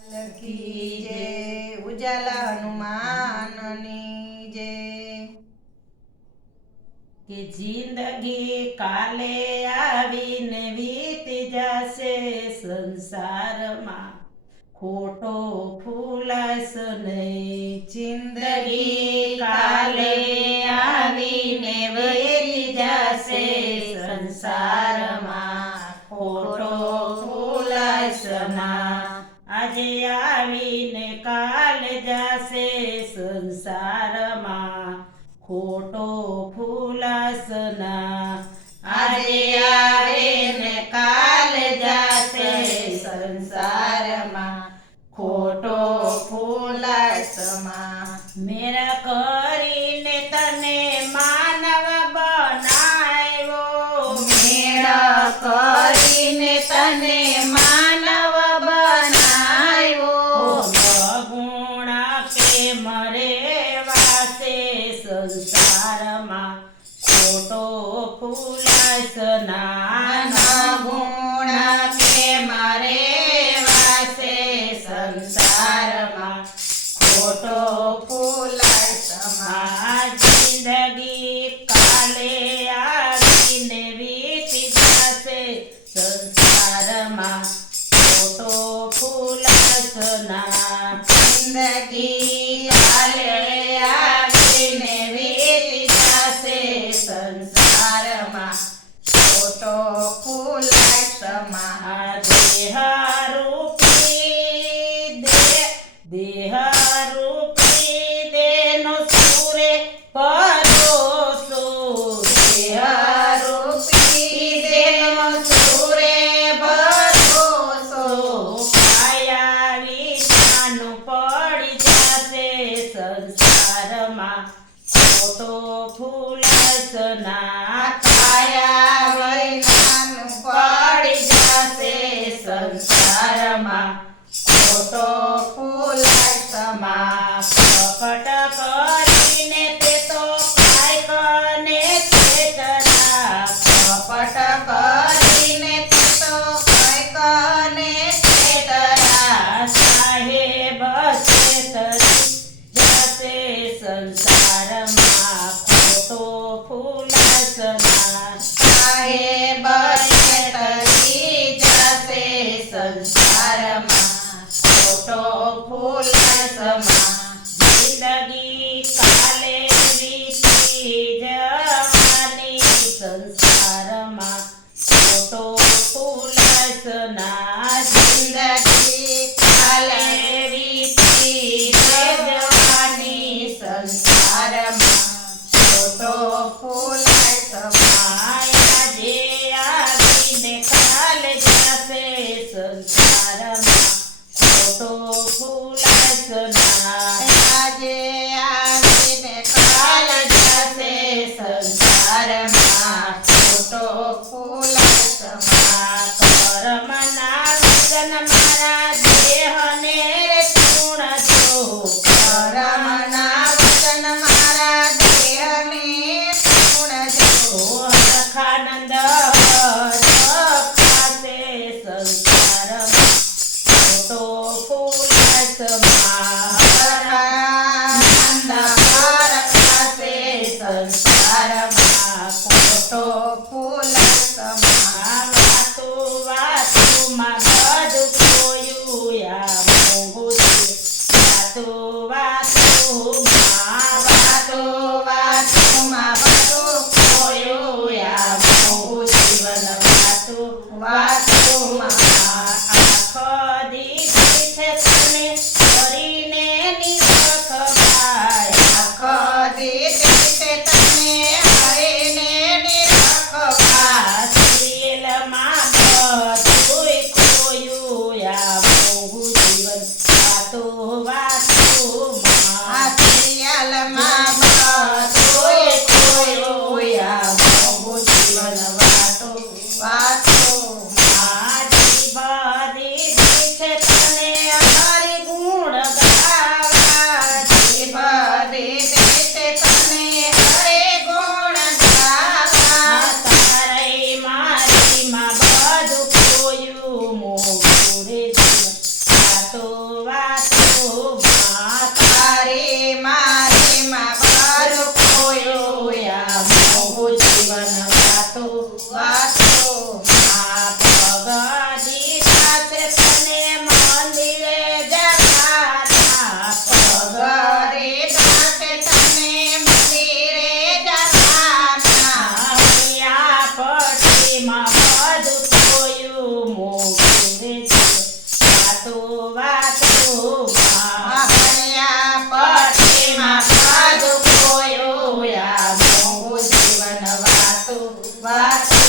Lucky જે ઉજાલા હનુમાનની જે કે જિંદગી કાલે આવીને વીતી જશે સંસારમાં ખોટો ફૂલસ નહીં જિંદગી કાલે આવીને વેરી જશે સંસારમાં ખોટો ફૂલસ ના आजे आवी ने काल जासे संसार मा खोटो फूलस ना आजे आवी ने काल जासे संसार मा खोटो फूलस मा मेरा को says તો ફૂલ ના છાયા વૈનાનું પડી જશે સંસારમાં. ખોટો ફૂલ full સંસારમાં ખોટો ફૂલાય કના આજે so જોયું મોગુને વાતો વાતો માયા પટે માતા જોયો આ મોગું જીવન વાતો વાતો